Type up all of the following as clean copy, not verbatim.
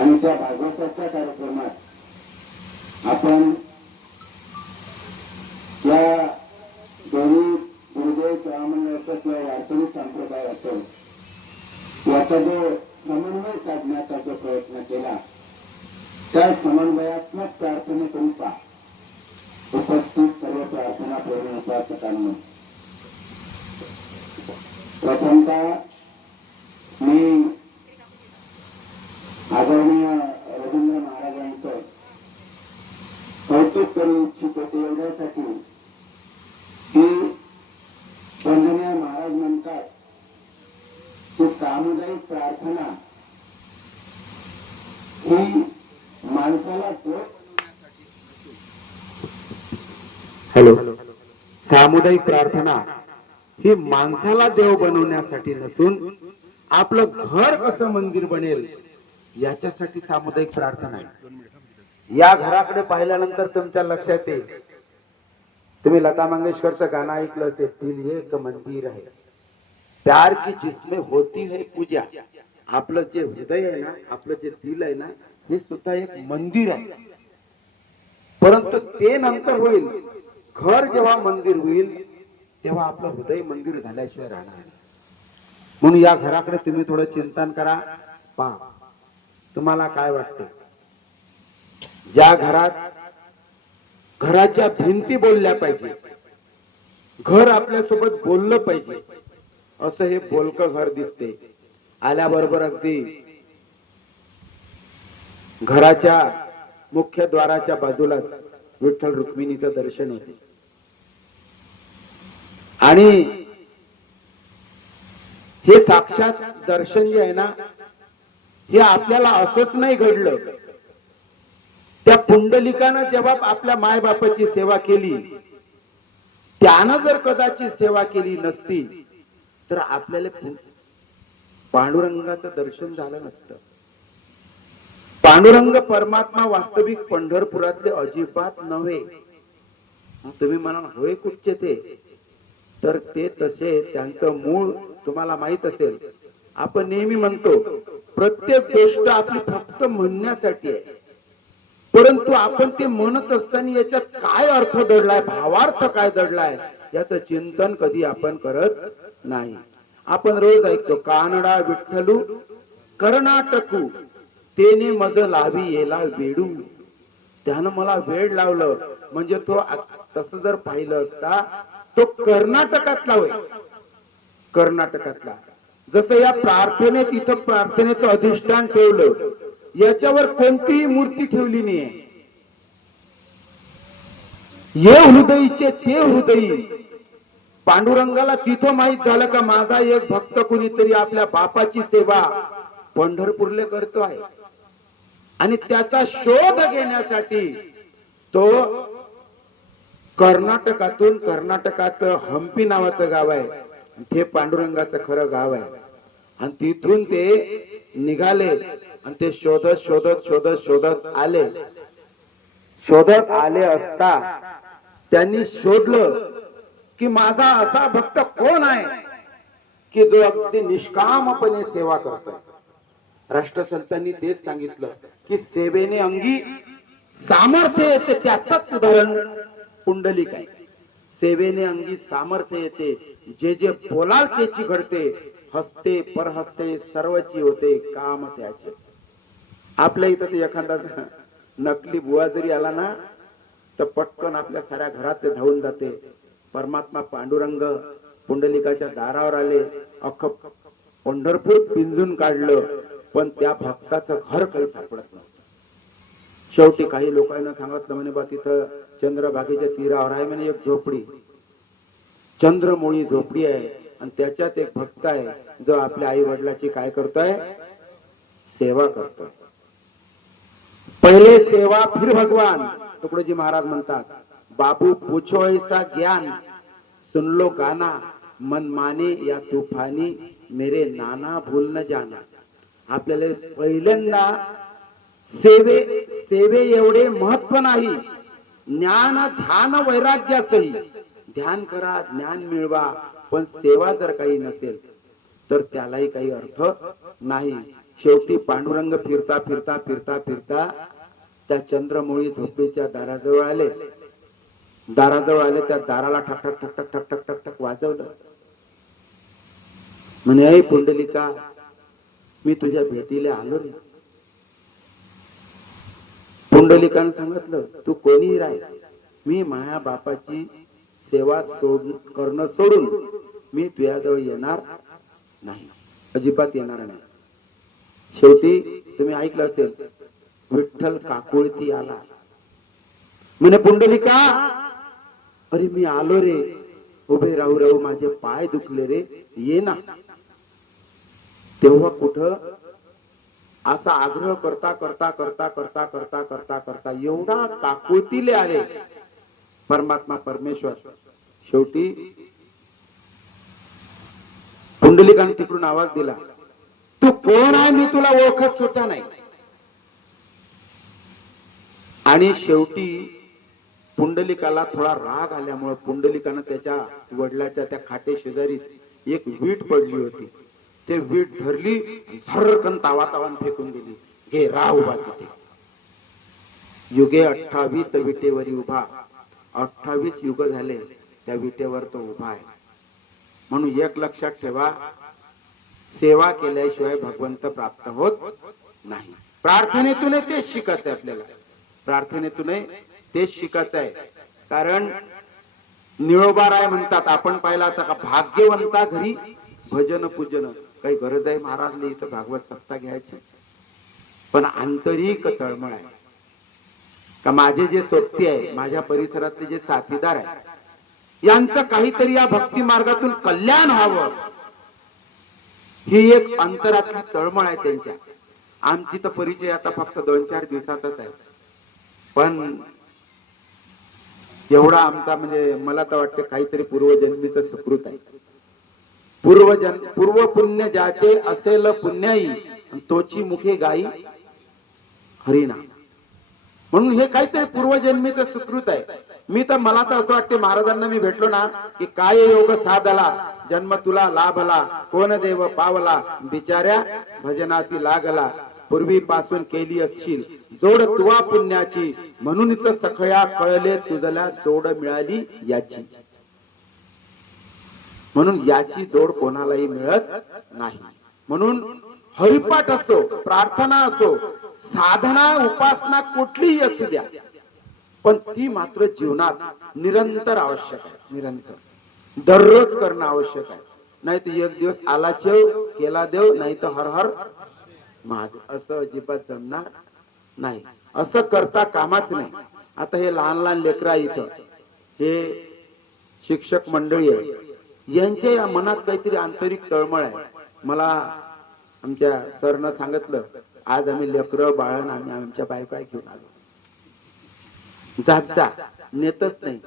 आणि त्या भागवताच्या कार्यक्रमात आपण या दोन्ही गुरुदेव चळामणी असो किंवा वारकरी संप्रदाय असो याचा जो समन्वय साधण्याचा जो प्रयत्न केला त्या समन्वयात्मक प्रार्थनेकरिता उपस्थित सर्व प्रार्थना पूर्ण उपासकांना प्रथमतः मी आदरणीय रवींद्र महाराजांचं कौतुक करू इच्छितो ते एवढ्यासाठी की वंदनीय महाराज म्हणतात की सामुदायिक प्रार्थना ही माणसाला हॅलो सामुदायिक प्रार्थना ही माणसाला देव बनवण्यासाठी नसून आपलं घर कसं मंदिर बनेल याच्यासाठी सामुदायिक प्रार्थना आहे। या घराकडे पाहिल्यानंतर तुमच्या लक्षात येईल, तुम्ही लता मंगेशकरचं गाणं ऐकलं असेल, दिल एक मंदिर है प्यार की जिसमें होती है पूजा। आपलं जे हृदय आहे ना, आपलं जे दिल आहे ना, हे सुद्धा एक मंदिर आहे। परंतु ते नंतर होईल, घर जेव्हा मंदिर होईल तेव्हा आपलं हृदय मंदिर झाल्याशिवाय राहणार नाही। म्हणून या घराकडे तुम्ही थोडं चिंतन करा, पहा तुम्हाला काय वाटतं। ज्या घरात घराच्या भिंती बोलल्या पाहिजे, घर आपल्यासोबत बोललं पाहिजे, असं हे बोलकं घर दिसते। आल्याबरोबर अगदी घराच्या मुख्य द्वाराच्या बाजूला विठ्ठल रुक्मिणीचं दर्शन होते आणि हे साक्षात दर्शन जे आहे ना, हे आपल्याला असंच नाही घडलं। त्या पुंडलिकानं जेव्हा आपल्या मायबापाची सेवा केली, त्यानं जर कदाचित सेवा केली नसती तर आपल्याला पांडुरंगाचं दर्शन झालं नसतं। पांडुरंग परमात्मा वास्तविक पंढरपुरातले अजिबात नव्हे। तुम्ही म्हणाल होय कुठचे ते, तर ते तसे त्यांचं मूळ तुम्हाला माहित असेल। आपण नेहमी म्हणतो प्रत्येक गोष्ट आपली फक्त म्हणण्यासाठी आहे, परंतु आपण ते म्हणत असताना याच्यात काय अर्थ दडलाय, भावार्थ काय दडलाय याचं चिंतन कधी आपण करत नाही। आपण रोज ऐकतो कानडा विठ्ठलू कर्नाटकू तेने मज लावी येला वेडू। त्यानं मला वेड लावलं म्हणजे तो तसं जर पाहिलं असता तो कर्नाटकातला होय, कर्नाटकातला। जसं या प्रार्थनेत इथं प्रार्थनेचं अधिष्ठान ठेवलं, याच्यावर कोणतीही मूर्ती ठेवली नाहीये। ये हृदयीचे ते हृदयी। पांडुरंगाला तिथं माहित झालं का माझा एक भक्त कुणीतरी आपल्या बापाची सेवा पंढरपूरले करतो आहे, आणि त्याचा शोध घेण्यासाठी तो कर्नाटकात हंपी नावाचं गाव आहे, ते पांडुरंगाचं खरं गाव आहे। आणि तिथून ते निघाले आणि ते शोधत शोधत शोधत शोधत आले असता त्यांनी शोधलं की माझा असा भक्त कोण आहे की जो अगदी निष्कामपणे सेवा करतोय। राष्ट्रसंतांनी तेच सांगितलं की सेवेने अंगी सामर्थ्य येते, त्याचंच उदाहरण पुंडलिक आहे। सेवेने अंगी सामर्थ्य येते, जे जे बोलाल त्याची घडते, हस्ते परहस्ते सर्वची होते काम त्याचे। आपल्या इथं ते एखादा नकली बुवा जरी आला ना तर पटकन आपल्या साऱ्या घरात ते धावून जाते। परमात्मा पांडुरंग पुंडलिकाच्या दारावर आले, अख्खं पंढरपूर पिंजून काढलं, पण त्या भक्ताचं घर काही सापडत नव्हतं। शेवटी काही लोकांना सांगितलं म्हणे बा तिथं चंद्रभागेच्या तीरावर आहे म्हणे एक झोपडी, चंद्रमोळी झोपडी आहे, आणि त्याच्यात एक भक्त आहे जो आपल्या आई वडिलाची काय करतोय, सेवा करतोय। पहिले सेवा फिर भगवान, तुकडोजी महाराज म्हणतात बाबू पूछो ऐसा ज्ञान सुन लो गाना मन माने या तूफानी मेरे नाना भूल न जाना। आपल्याला पहिल्यांदा सेवे एवढे महत्व नाही, ज्ञान ध्यान वैराग्यासही ध्यान करा, ज्ञान मिळवा, पण सेवा जर काही नसेल तर त्यालाही काही अर्थ नाही। शेवटी पांडुरंग फिरता फिरता फिरता फिरता त्या चंद्रमौळी झोपेच्या दाराजवळ आले. दाराजवळ आले, त्या दाराला ठक ठक ठक ठक ठक ठक ठक ठक वाजवलं. म्हणे, ऐ पुंडलिका, मी तुझ्या भेटीला आलो रे. पुंडलिकाने सांगितलं, तू कोणी राय, मी माया बापाची सेवा करणं सोडून मी तुझ्याजवळ येणार नाही, अजिबात येणार नाही. शेवटी तुम्ही ऐकलं असेल, विठ्ठल काकुळती आला. म्हणे, पुंडलिका, अरे मी आलो रे, उभे राहू राहू माझे पाय दुखले रे, ये ना. तेव्हा कुठं असा आग्रह करता करता करता करता करता करता करता एवढा काकुळतीले आले परमात्मा परमेश्वर. शेवटी पुंडलिकाने तिकडून आवाज दिला, तू कोण आहे, मी तुला ओळखत सुद्धा नाही. आणि शेवटी पुंडलिकाला थोडा राग आल्यामुळे पुंडलिकानं त्याच्या वडिलाच्या त्या खाटे शेजारी एक वीट पडली होती, ते वीट धरली, झरकन तावातावान फेकून दिली. घे, राह उभा तिथे. युगे 28 विटेवरी उभा, 28 युग झाले त्या विटेवर तो उभा आहे. म्हणून एक लक्षात ठेवा, सेवा केल्याशिवाय भगवंत प्राप्त होत नाही. प्रार्थनेतून तेच शिकायचंय आपल्याला, प्रार्थनेतून तेच शिकायचं आहे. कारण निळोबाराय म्हणतात, आपण पाहिला आता का, भाग्यवंता घरी भजन पूजन. काही गरज आहे महाराज इथं भागवत सप्ताह घ्यायची, पण आंतरिक तळमळ आहे का माझे जे सोबती आहे, माझ्या परिसरातले जे साथीदार आहे, यांचं काहीतरी या भक्ती मार्गातून कल्याण व्हावं, ही एक अंतरातली तळमळ आहे त्यांच्या. आमची तर परिचय आता फक्त 2-4 दिवसाचाच आहे, पण एवढा आमचा म्हणजे मला तर वाटतं काहीतरी पूर्वजन्मीचं सुकृत आहे. पूर्व पुण्य ज्याचे असेल पुण्याई, तोची मुखे गाई हरिनाम. म्हणून हे काहीतरी पूर्वजन्मीचं सुकृत आहे. मी तर मला तर असं वाटते, महाराजांना मी भेटलो ना की, काय योग साधला जन्म तुला लाभला, कोण देव पावला बिचाऱ्या भजनासी लागला, पूर्वीपासून केली असशील जोड तुवा पुण्याची, म्हणूनच सखया कळले तुझला जोड मिळाली याची. म्हणून याची जोड कोणालाही मिळत नाही. म्हणून हरिपाठ असो, प्रार्थना असो, साधना उपासना कुठलीही असू द्या, पण ती मात्र जीवनात निरंतर आवश्यक आहे. निरंतर दररोज करणं आवश्यक आहे. नाही तर एक दिवस आला चेव केला देव, नाही तर हर हर महादेव, असं अजिबात जमणार नाही. असं करता कामाच नाही. आता हे लहान लहान लेकरा इथं, हे शिक्षक मंडळी आहे, यांच्या मनात काहीतरी आंतरिक तळमळ आहे. मला आमच्या सरनं सांगितलं, आज आम्ही लेकरं बाळण आम्ही आमच्या बायका घेऊन आलो. जात जा, नेतच नाही.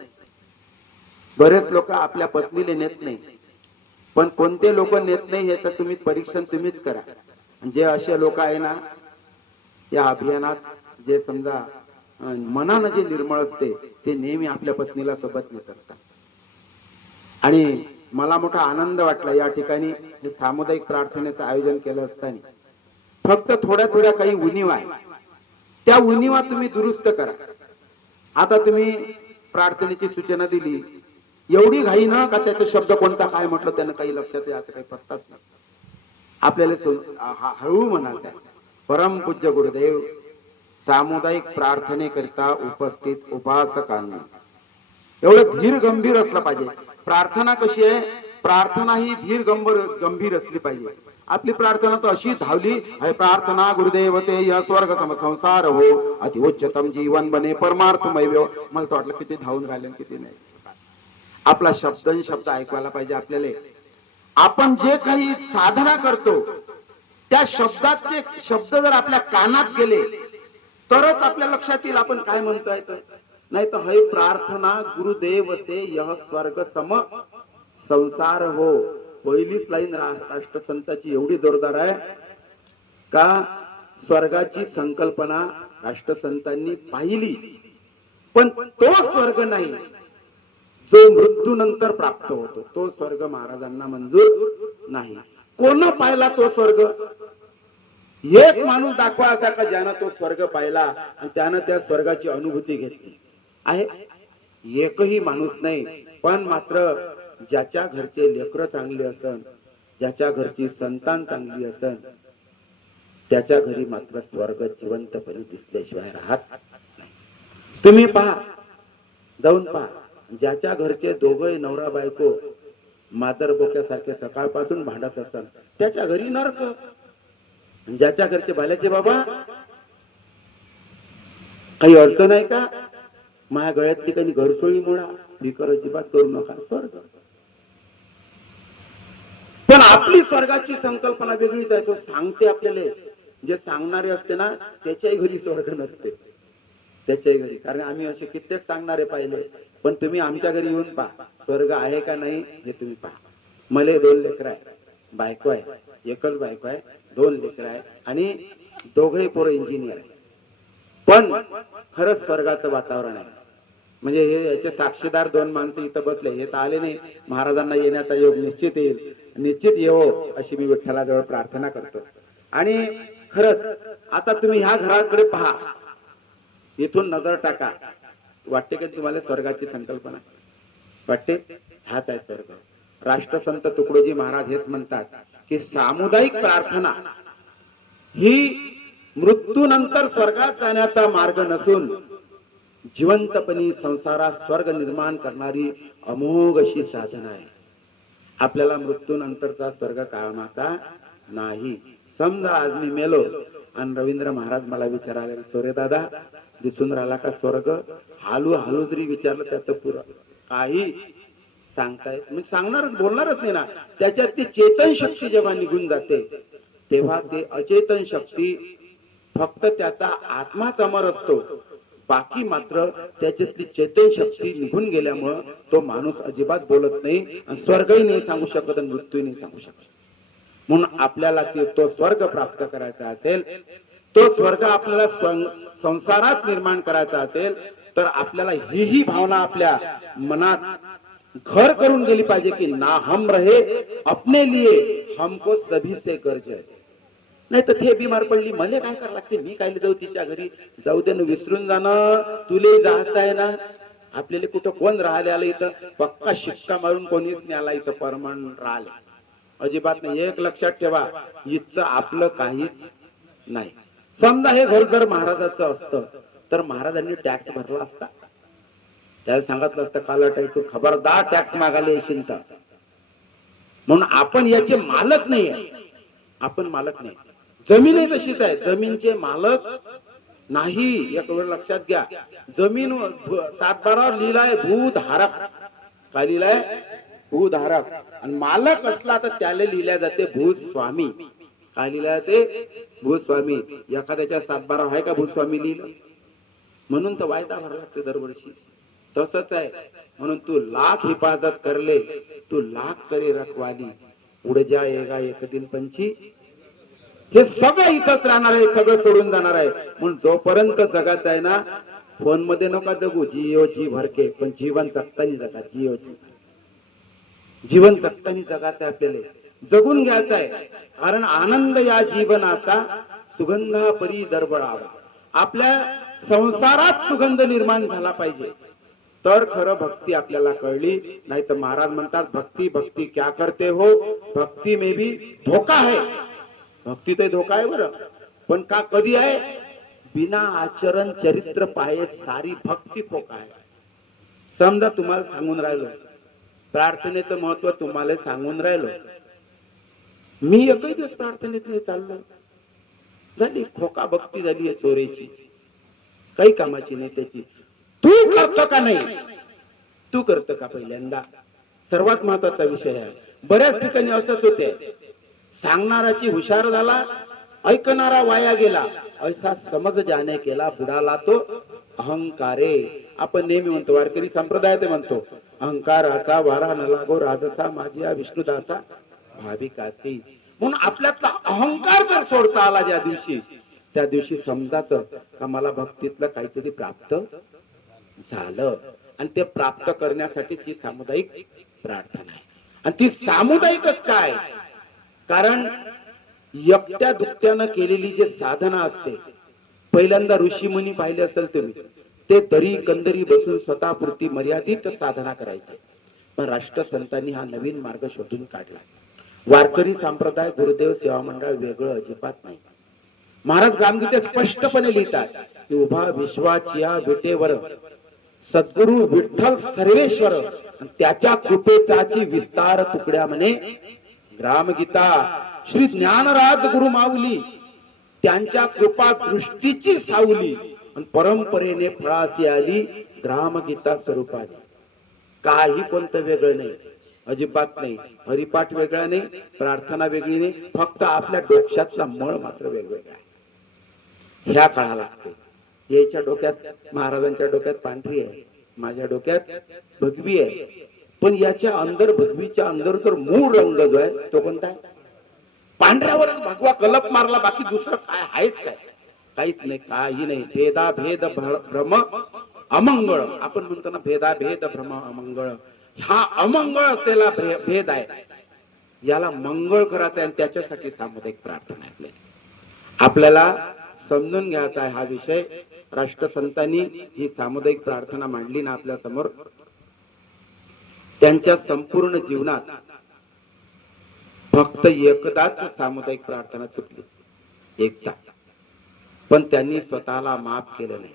बरेच लोक आपल्या पत्नीले नेत नाही, पण कोणते लोक नेत नाही हे तर तुम्ही परीक्षण तुम्हीच करा. जे असे लोक आहे ना या अभियानात, जे समजा मनानं जे निर्मळ असते, ते नेहमी आपल्या पत्नीला सोबत नेत असतात. आणि मला मोठा आनंद वाटला या ठिकाणी हे सामुदायिक प्रार्थनेचं आयोजन केलं असताना. फक्त थोड्या थोड्या काही उणीवा आहे, त्या उणीवा तुम्ही दुरुस्त करा. आता तुम्ही प्रार्थनेची सूचना दिली, एवढी घाई न का त्याचा शब्द कोणता काय म्हटलं त्यानं काही लक्षात याचा काही पत्ताच नाही. आपल्याला हळू म्हणायचं आहे, परमपूज्य गुरुदेव सामुदायिक प्रार्थनेकरिता उपस्थित उपासकांना एवढं धीर गंभीर असलं पाहिजे. प्रार्थना कशी आहे, प्रार्थना ही धीर गंभीर असली पाहिजे. आपली प्रार्थना तर अशी धावली आहे, प्रार्थना गुरुदेव ते या स्वर्ग सम संसार हो, अति उच्चतम जीवन बने परमार्थमय. मला तर वाटलं किती धावून राहिले किती नाही. आपला शब्द ऐकवायला पाहिजे आपल्याला. आपण जे काही साधना करतो त्या शब्दाचे शब्द जर आपल्या कानात गेले तरच आपल्या लक्षात येईल आपण काय म्हणतोय. नाही तर हे प्रार्थना गुरुदेव से यह स्वर्ग सम संसार हो. पहिलीच लाईन राष्ट्रसंताची एवढी जोरदार आहे का, स्वर्गाची संकल्पना राष्ट्रसंतांनी पाहिली, पण तो स्वर्ग नाही जो मृत्यूनंतर प्राप्त होतो. तो स्वर्ग महाराजांना मंजूर नाही. कोण पाहिला तो स्वर्ग? एक माणूस दाखवा असा का ज्यानं तो स्वर्ग पाहिला आणि त्यानं त्या स्वर्गाची अनुभूती घेतली आहे. एकही माणूस नाही. पण मात्र ज्याच्या घरचे लेकरं चांगले असन, ज्याच्या घरची संतान चांगली असन, त्याच्या घरी मात्र स्वर्ग जिवंतपणे दिसल्याशिवाय राहत नाही. तुम्ही पहा, जाऊन पहा, ज्याच्या घरचे दोघे नवरा बायको माजर बोक्यासारखे सकाळपासून भांडत असन, त्याच्या घरी नरक. ज्याच्या घरचे भाल्याचे बाबा काही अडचण आहे का, माझ्या गळ्यात ठिकाणी घरसोळी मोडा, फिकर अजिबात करू नका, स्वर्ग. पण आपली स्वर्गाची संकल्पना वेगळीच आहे. तो सांगते आपल्याला, जे सांगणारे असते ना त्याच्याही घरी स्वर्ग नसते, त्याच्याही घरी. कारण आम्ही असे कित्येक सांगणारे पाहिले. पण तुम्ही आमच्या घरी येऊन पहा, स्वर्ग आहे का नाही हे तुम्ही पहा. मले 2 लेकर आहे, बायको आहे, एकच बायको आहे, 2 लेकर आहे आणि दोघे पोरं इंजिनियर आहे. पण खरंच स्वर्गाचं वातावरण आहे. म्हणजे हे याचे साक्षीदार 2 माणसं इथं बसले, हे तर आले नाही. महाराजांना येण्याचा योग निश्चित येईल, निश्चित येवो अशी मी विठ्ठलाजवळ प्रार्थना करतो. आणि खरंच आता तुम्ही ह्या घराकडे पहा, इथून नजर टाका, वाटते का तुम्हाला स्वर्गाची संकल्पना? वाटते? हाच आहे स्वर्ग. राष्ट्रसंत तुकडोजी महाराज हेच म्हणतात की सामुदायिक प्रार्थना ही मृत्यूनंतर स्वर्गात जाण्याचा मार्ग नसून जिवंतपणी संसारात स्वर्ग निर्माण करणारी अमोघ अशी साधना आहे. आपल्याला मृत्यूनंतरचा स्वर्ग कामाचा नाही. समजा आज मी मेलो आणि रवींद्र महाराज मला विचारायला, सोरे दादा दिसून राहिला का स्वर्ग? हालू हालू जरी विचारलं त्याचं पुरं काही सांगताय, मग सांगणारच, बोलणारच नाही ना. त्याच्यात ती चेतन शक्ती जेव्हा निघून जाते तेव्हा ते अचेतन शक्ती, फक्त त्याचा आत्माच अमर असतो, बाकी मात्र त्याच्यातली चेतन शक्ती निघून गेल्यामुळं तो माणूस अजिबात बोलत नाही आणि स्वर्गही नाही सांगू शकत आणि मृत्यूही नाही सांगू शकत. म्हणून आपल्याला तो स्वर्ग प्राप्त करायचा असेल, तो स्वर्ग आपल्याला संसारात निर्माण करायचा असेल, तर आपल्याला ही भावना आपल्या मनात घर करून गेली पाहिजे की ना हम रहे अपने लिए, हमको सभी से गर्ज है. नाही तर ते बिमार पडली, मला काय करावं लागते, मी काय जाऊ तिच्या घरी, जाऊ दे ना, विसरून जाणं, तुले जायचं आहे ना. आपल्याला कुठं कोण राहायला आलं इथं, पक्का शिक्का मारून कोणीच नाही आला इथं परमनंट राहिले, अजिबात नाही. एक लक्षात ठेवा, इथचं आपलं काहीच नाही. समजा हे घर जर महाराजाचं असतं तर महाराजांनी टॅक्स भरला असता, त्याला सांगितलं असतं काला टाईटू खबरदार टॅक्स मागायला येशील तर. म्हणून आपण याचे मालक नाही आहे, आपण मालक नाही. जमीन आहे तशीच आहे, जमीनचे मालक नाही. एक वेळ लक्षात घ्या, जमीन 7/12 लिहिलाय भूधारक, काय लिहिलाय? भूधारक. आणि मालक असला तर त्याला लिहिल्या जाते भूस्वामी. काय लिहिल्या जाते? भूस्वामी. एखाद्याच्या 7/12 आहे का भूस्वामी लिहिलं? म्हणून तर वायदा भरावा लागते दरवर्षी. तसंच आहे. म्हणून तू लाख हिफाजत करले, तू लाख करे रखवाली, उड़ जाएगा एक दिन पंछी. हे सगळं इथंच राहणार आहे, सगळं सोडून जाणार आहे. म्हणून जोपर्यंत जगायचं आहे ना, फोन मध्ये नका जगू, जिओ जी भरके, पण जीवन जगतानी जगा. जिओ जी, जीवन जगतानी जगायचं आहे, आपल्याला जगून घ्यायचं आहे. कारण आनंद या जीवनाचा सुगंधा परी दरबळावा. आपल्या संसारात सुगंध निर्माण झाला पाहिजे, तर खरं भक्ती आपल्याला कळली. नाही तर महाराज म्हणतात भक्ती भक्ती क्या करते हो, भक्ती में भी धोका है. भक्ती ते धोका आहे बरं, पण का कधी आहे? बिना आचरण चरित्र पाये सारी भक्ती फोका आहे. समजा तुम्हाला सांगून राहिलो, प्रार्थनेचं महत्व तुम्हाला सांगून राहिलो, मी एकही दिवस प्रार्थनेत नाही चाललो, झाली खोका भक्ती झाली आहे चोरीची, काही कामाची नाही त्याची. तू करतो का नाही? तू करतो का? पहिल्यांदा सर्वात महत्वाचा विषय आहे. बऱ्याच ठिकाणी असंच होते, सांगणाराची हुशार झाला, ऐकणारा वाया गेला. ऐसा समज जाने केला, बुडाला तो अहंकारे. आपण नेहमी म्हणतो, वारकरी संप्रदायात म्हणतो, अहंकाराचा वारा न लागो राजसा माझ्या विष्णुदासा भाविकासी. म्हणून आपल्यातला अहंकार जर सोडता आला ज्या दिवशी, त्या दिवशी समजायचं का मला भक्तीतलं काहीतरी प्राप्त झालं. आणि ते प्राप्त करण्यासाठी ती सामुदायिक प्रार्थना आहे. आणि ती सामुदायिकच काय, कारण एकट्या दुकट्यानं केलेली जे साधना असते, पहिल्यांदा ऋषी मुनी पाहिले असेल तुम्ही, ते दरी कंदरी बसून स्वतःपुरती मर्यादित साधना करायचे. पण राष्ट्रसंतांनी हा नवीन मार्ग शोधून काढला. वारकरी संप्रदाय, गुरुदेव सेवा मंडळ वेगळं अजिबात नाही. महाराज ग्रामगीतेत स्पष्टपणे लिहितात की उभा विश्वाचिया विटेवर सद्गुरु विठ्ठल सर्वेश्वर त्याच्या कृपेचाची विस्तार तुकड्या म्हणे ग्रामगीता. श्री ज्ञानराज गुरु माऊली त्यांच्या कृपा दृष्टीची सावली आणि परंपरेने फळासी आली ग्रामगीता स्वरूपाने. काही कोणतं वेगळं नाही, अजिबात नाही. हरिपाठ वेगळा नाही, प्रार्थना वेगळी नाही, फक्त आपल्या डोक्यातला मळ मात्र वेगवेगळा आहे. ह्या काळा लागते. याच्या डोक्यात, महाराजांच्या डोक्यात पांढरी आहे, माझ्या डोक्यात भगवी आहे. पण याच्या अंदर, भगवीच्या अंदर तर मूळ रंग जो आहे तो कोणता आहे? पांढऱ्यावरच भगवा कलप मारला, बाकी दुसरं काय आहेच काय? काहीच नाही, काही नाही. भेदा भेद भ्रम अमंगळ. आपण म्हणतो ना भेदा भेद भ्रम अमंगळ. हा अमंगळ असलेला भेद आहे, याला मंगळ करायचा आहे. आणि त्याच्यासाठी सामुदायिक प्रार्थना आहे. आपल्याला समजून घ्यायचा आहे हा विषय. राष्ट्रसंतांनी ही सामुदायिक प्रार्थना मांडली ना आपल्या समोर, त्यांच्या संपूर्ण जीवनात फक्त एकदाच सामुदायिक प्रार्थना चुकली, एकदा. पण त्यांनी स्वतःला माफ केलं नाही.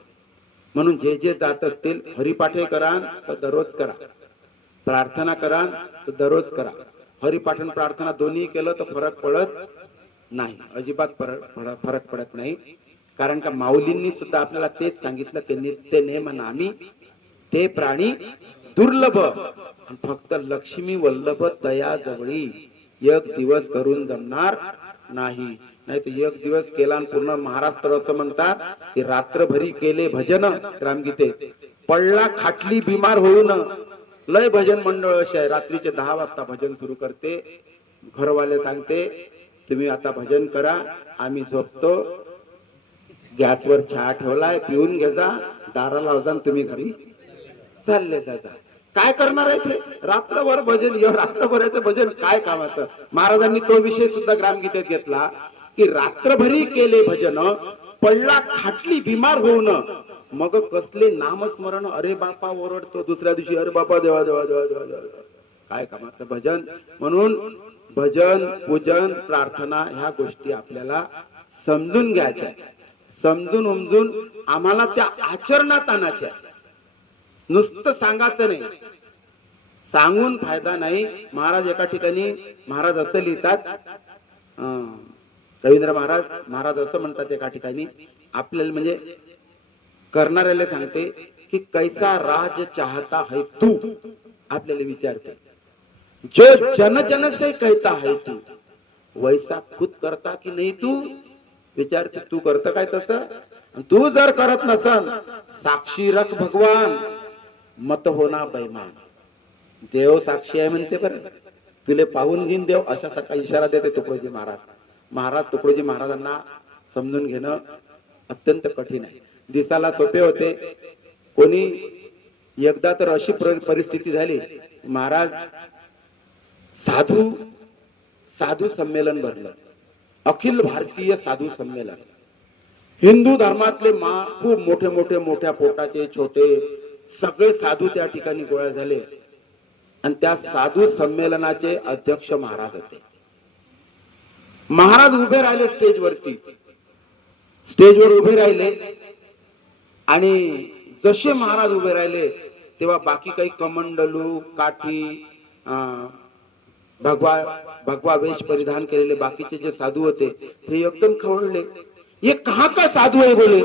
म्हणून जे जे जात असतील, हरिपाठे करा तर दररोज करा, प्रार्थना करा तर दररोज करा. हरिपाठन प्रार्थना दोन्ही केलं तर फरक पडत नाही, अजिबात फरक पडत नाही. कारण का माऊलींनी सुद्धा आपल्याला तेच सांगितलं की नित्य नेम नामी ते प्राणी दुर्लभ, फक्त लक्ष्मी वल्लभ दया जवळी एक दिवस करून जमणार नाही. नाही तर एक दिवस केला आणि पूर्ण महाराष्ट्र असं म्हणतात की रात्रभरी केले भजन. ग्रामगीतेत पडला खाटली बिमार होऊन. लय भजन मंडळ असे आहे, रात्रीचे 10 वाजता भजन सुरू करते. घरवाले सांगते तुम्ही आता भजन करा, आम्ही झोपतो. गॅसवर चहा ठेवलाय, पिऊन घे जा, दारा लावजा, तुम्ही घरी चालले जाता. काय करणार आहे ते? रात्रभर भजन. रात्रभराचं भजन काय कामाचं? महाराजांनी तो विषय सुद्धा ग्रामगीतेत घेतला की रात्रभरी केले भजन, पडला खाटली बिमार होऊन, मग कसले नामस्मरण. अरे बापा ओरडतो दुसऱ्या दिवशी, अरे बापा देवा देवा देवा देवा देवा. काय कामाचं भजन? म्हणून भजन, पूजन, प्रार्थना ह्या गोष्टी आपल्याला समजून घ्यायच्या, समजून उमजून आम्हाला त्या आचरणात आणायच्या. नुसतं सांगायचं नाही, सांगून फायदा नाही. महाराज एका ठिकाणी, महाराज असं लिहितात, रवींद्र महाराज असं म्हणतात एका ठिकाणी, आपल्याला म्हणजे करणाऱ्याला सांगते की कैसा राज चाहता है तू. आपल्याला विचारते जो जन जन से कहता है तू वैसा खुद करता की नाही तू. विचारते तू करत काय तसं? तू जर करत नसल, साक्षी रख भगवान मत होना बैमान. देव साक्षी आहे म्हणते बरं, तुले पाहून घेईन देव, अशा सारखा इशारा देते तुकडोजी महाराज. तुकडोजी महाराजांना समजून घेणं अत्यंत कठीण आहे. दिसाला सोपे होते. कोणी एकदा तर अशी परिस्थिती झाली, महाराज साधू संमेलन भरलं, अखिल भारतीय साधू संमेलन. हिंदू धर्मातले खूप मोठ्या पोटाचे छोटे सगळे साधू त्या ठिकाणी गोळा झाले. आणि त्या साधू संमेलनाचे अध्यक्ष महाराज होते. महाराज उभे राहिले स्टेजवर उभे राहिले. आणि जसे महाराज उभे राहिले तेव्हा बाकी काही कमंडलू, काठी, भगवा वेश परिधान केलेले बाकीचे जे साधू होते ते एकदम खवळले. ये कहाँ का साधू है बोले,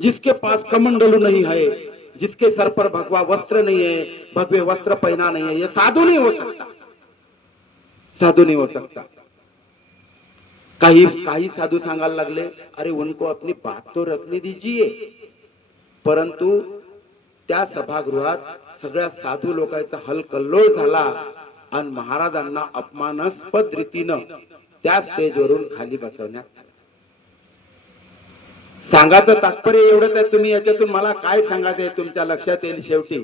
जिसके पास कमंडलू नहीं है, जिसके सर पर भगवा वस्त्र नहीं है, भगवे वस्त्र पहना नहीं है, ये साधु नहीं हो सकता, साधु नहीं हो सकता. काही साधू सांगायला लागले, अरे उनको अपनी बात तो रखने दीजिए. परंतु त्या सभागृहात सगळ्या साधू लोकांचा हलकल्लोळ झाला आणि महाराजांना अपमानास्पद रीतीनं त्या स्टेजवरून खाली बसवण्यात. सांगायचं तात्पर्य एवढंच आहे, तुम्ही याच्यातून मला काय सांगायचंय तुमच्या लक्षात येईल. शेवटी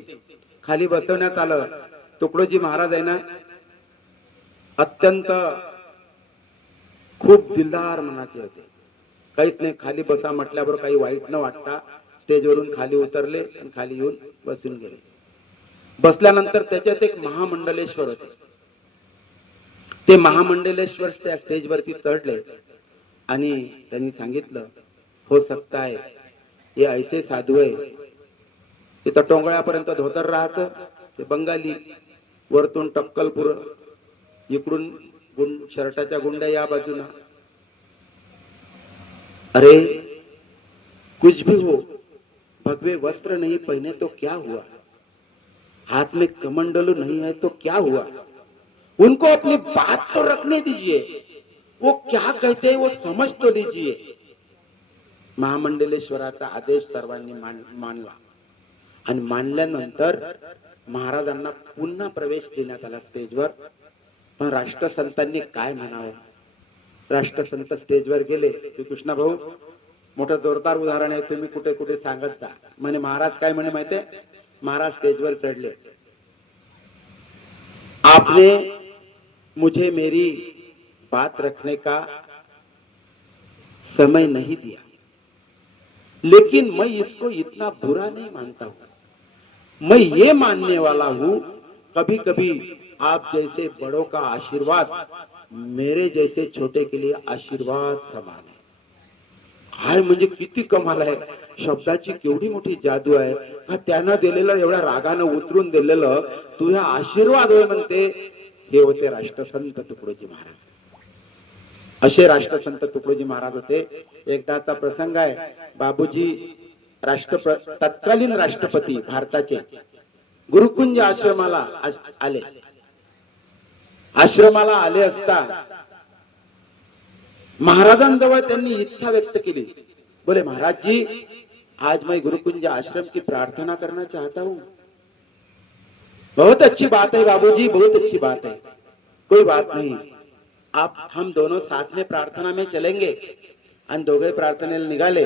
खाली बसवण्यात आलं. तुकडोजी महाराज आहे ना, अत्यंत खूप दिलदार मनाचे होते. काहीच नाही, खाली बसा म्हटल्यावर काही वाईट न वाटता स्टेजवरून खाली उतरले आणि खाली येऊन बसून गेले. बसल्यानंतर त्याच्यात एक महामंडलेश्वर होते. ते महामंडलेश्वर त्या स्टेजवरती चढले आणि त्यांनी सांगितलं, हो सकता है ये ऐसे साधू आहे, तिथं टोंगळ्यापर्यंत धोतर राहायचं, ते बंगाली, वरतून टक्कल पुरं, इकडून शर्टाच्या गुंड्या या बाजूला. अरे कुछ भी हो, भगवे वस्त्र नहीं पहने तो क्या हुआ, हाथ में कमंडलू नहीं है तो क्या हुआ, उनको अपनी बात तो रखने दीजिए, वो क्या कहते हैं वो समझ तो लीजिए. महामंडलेश्वराचा आदेश सर्वांनी मानला आणि मानल्यानंतर महाराजांना पुन्हा प्रवेश देण्यात आला स्टेजवर. पण राष्ट्रसंतांनी काय म्हणावं. राष्ट्रसंत स्टेजवर गेले. श्रीकृष्ण भाऊ मोठं जोरदार उदाहरण आहे, तुम्ही कुठे कुठे सांगत जा म्हणे. महाराज काय म्हणे माहितीये, महाराज स्टेजवर चढले, आपने मुझे मेरी बात रखने का समय नहीं दिया, लेकिन मैं इसको इतना बुरा नहीं मानता हूं. मैं ये मानने वाला हूं, कभी कभी आप जैसे बड़ों का आशीर्वाद मेरे जैसे छोटे के लिए आशीर्वाद समान है. काय म्हणजे किती कमाल आहे, शब्दाची केवढी मोठी जादू आहे. का त्यानं दिलेलं एवढ्या रागानं उतरून दिलेलं तुझ्या आशीर्वाद होय म्हणते. हे होते राष्ट्रसंत तुकडोजी महाराज. असे राष्ट्रसंत तुकडोजी महाराज होते. एकदाचा प्रसंग आहे, बाबूजी तत्कालीन राष्ट्रपती भारताचे गुरुकुंज आश्रमाला आले. आश्रमाला आले असता महाराजांजवळ त्यांनी इच्छा व्यक्त केली. बोले महाराज जी, आज मैं गुरुकुंज आश्रम की प्रार्थना करना चाहता हूँ. बहुत अच्छी बात है बाबूजी, बहुत अच्छी बात है, कोई बात नहीं, आप हम दोनों साथ में प्रार्थना में चलेंगे. आणि दोघे प्रार्थनेला निघाले.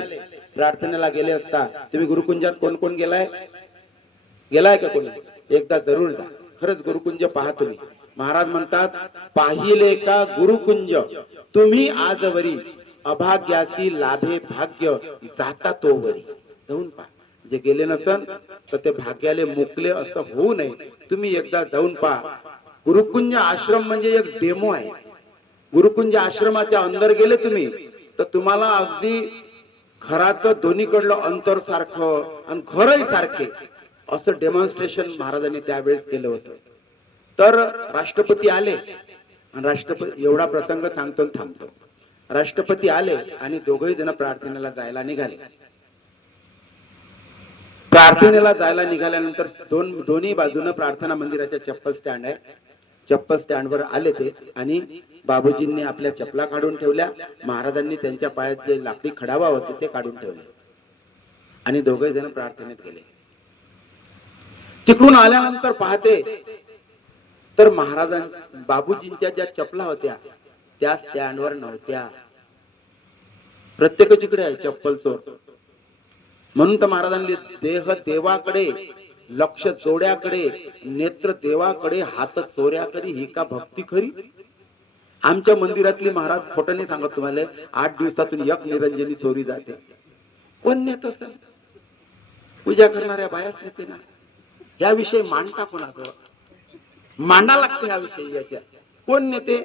प्रार्थनेला गेले असता, तुम्ही गुरुकुंजात कोण कोण गेलाय का कोणी? एकदा जरूर जा, खरंच गुरुकुंज पहा तुम्ही. महाराज म्हणतात, पाहिले का गुरुकुंज तुम्ही आजवरी, अभाग्यासी लाभे भाग्य जाता तो वरी. जाऊन पहा. जे गेले नसन तर ते भाग्याले मुकले असं होऊ नये. तुम्ही एकदा जाऊन पहा. गुरुकुंज आश्रम म्हणजे एक डेमो आहे. गुरुकुंज आश्रमाच्या अंदर गेले तुम्ही तर तुम्हाला अगदी घराचं दोन्हीकडलं अंतर सारखं आणि घरही सारखे असं डेमॉन्स्ट्रेशन महाराजांनी त्यावेळेस केलं होतं. तर राष्ट्रपती आले आणि राष्ट्रपती, एवढा प्रसंग सांगतो आणि थांबतो. राष्ट्रपती आले आणि दोघही जण प्रार्थनेला जायला निघाले. प्रार्थनेला जायला निघाल्यानंतर दोन्ही बाजूने प्रार्थना मंदिराच्या चप्पल स्टँड आहे. चप्पल स्टँडवर आले ते आणि बाबूजींनी आपल्या चपला काढून ठेवल्या. महाराजांनी त्यांच्या पायात जे लाकडी खडावा होते ते काढून ठेवले आणि दोघे जण प्रार्थनेत गेले. तिकडून आल्यानंतर पाहते तर महाराजां बाबूजींच्या ज्या चपला होत्या त्या स्टँडवर नव्हत्या. प्रत्येकाच्याकडे आहे चप्पल चोर. म्हणून तर महाराजांनी देह देवाकडे, लक्ष चोड्याकडे, नेत्र देवाकडे, हात चोऱ्याकडे, ही का भक्ती खरी. आमच्या मंदिरातली महाराज खोटं नाही सांगत तुम्हाला, 8 दिवसातून एक निरंजनी चोरी जाते. कोण नेत असेल? पूजा करणाऱ्या बायाच नेते ना. याविषयी मांडता कोणाजवळ? मांडा लागते ह्या विषयी. याच्या कोण नेते?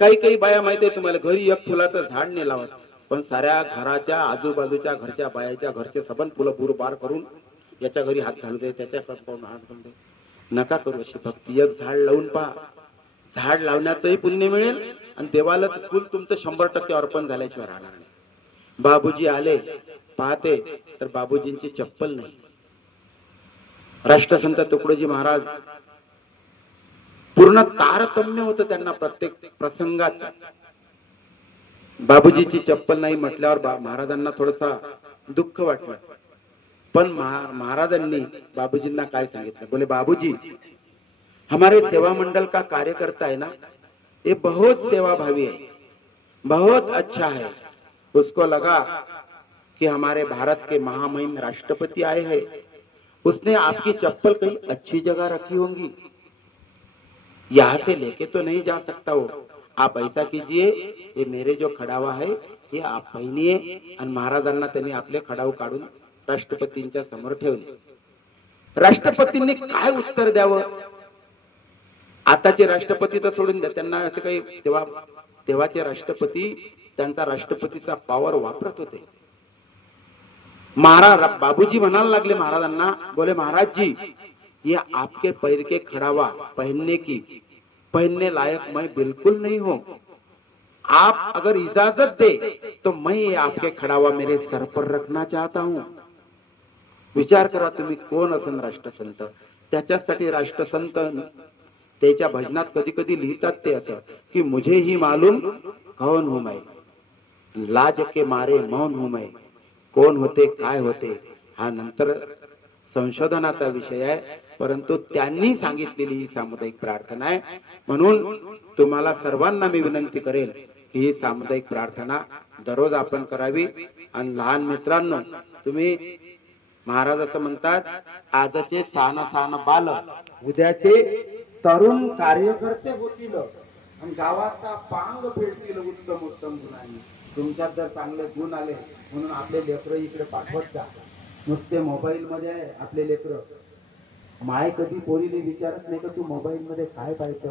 काही बाया माहिती आहे तुम्हाला, घरी एक फुलाचं झाड नाही लावत, पण साऱ्या घराच्या आजूबाजूच्या घरच्या बायाच्या घरचे सबन फुलं बुरबार करून याच्या घरी हात घालू दे, त्याच्या हात घालू दे. नका करू अशी भक्ती. एक झाड लावून पहा, झाड लावण्याचंही पुण्य मिळेल आणि देवाला फुल तुमचं 100% अर्पण झाल्याशिवाय राहणार नाही. बाबूजी आले, पाहते तर बाबूजींची चप्पल नाही. राष्ट्रसंत तुकडोजी महाराज पूर्ण तारतम्य होतं त्यांना प्रत्येक प्रसंगाच. बाबूजीची चप्पल नाही म्हटल्यावर महाराजांना थोडसा दुःख वाटलं. पण महाराजांनी बाबूजींना काय सांगितलं? बोले बाबूजी, हमारे सेवा मंडल का कार्यकर्ता है ना, ये बहुत सेवा भावी है, बहुत अच्छा है. उसको लगा कि हमारे भारत के महामहिम राष्ट्रपति आए हैं, उसने आपकी चप्पल कहीं अच्छी जगह रखी होंगी, यहाँ से लेके तो नहीं जा सकता हो, आप ऐसा कीजिए, ये मेरे जो खडावा है हे आप पहिनिये. आणि महाराजांना त्यांनी आपले खडाव काढून राष्ट्रपतींच्या समोर ठेवले. राष्ट्रपतींनी काय उत्तर द्यावं? आताचे राष्ट्रपती तर सोडून द्या, त्यांना असं काही तेव्हाचे राष्ट्रपती त्यांचा राष्ट्रपतीचा पॉवर वापरत होते. महाराज बाबूजी म्हणायला लागले महाराजांना, बोले महाराज जी, ये आपके पैर के खड़ावा पहनने लायक मैं बिल्कुल नहीं हूँ. आप अगर इजाजत दे तो मैं ये आपके खड़ावा मेरे सर पर रखना चाहता हूँ. विचार करा तुम्ही कोण असन राष्ट्रसंत. त्याच्यासाठी राष्ट्रसंत त्याच्या भजनात कधी कधी लिहितात ते असं की मुझे ही मालूम कौन हूं मैं, लाज के मारे मौन हूं मैं. कोण होते काय होते हा नंतर संशोधनाचा विषय आहे, परंतु त्यांनी सांगितलेली ही सामुदायिक प्रार्थना आहे. म्हणून तुम्हाला सर्वांना मी विनंती करेल की ही सामुदायिक प्रार्थना दररोज आपण करावी. आणि लहान मित्रांनो, तुम्ही महाराज असं म्हणतात, आजचे सान सान बाल उद्याचे तरुण कार्यकर्ते होतील आणि गावाचा पांग फेडतील उत्तम उत्तम गुणांनी. तुमच्यात जर चांगले गुण आले म्हणून आपले लेकरं इकडे पाठवत जा. नुसते मोबाईल मध्ये आहे आपले लेकरं. माय कधी पोरीने विचारत नाही का तू मोबाईल मध्ये काय पाहिजे.